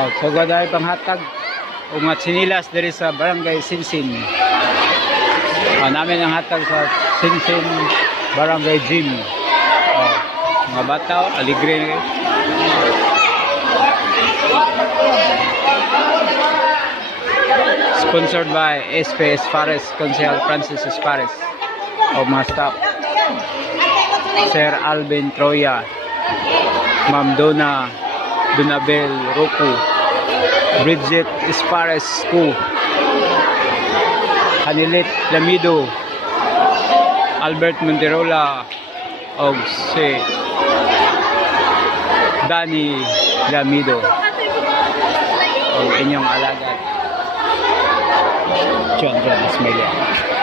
So gaday panghatag o mga sinilas diri sa Barangay Sinsin. Namin ang hatag sa Sinsin Barangay Gym. Mga bata, aligre. Sponsored by SP Espares, Consejal Francis Espares. O mga staff. Sir Alvin Troya, Ma'am Donabel Roku, Bridget Espares Ku, Hanilet Lamido, Albert Monterola, o si Danny Lamido, o inyong alagad John Ismail.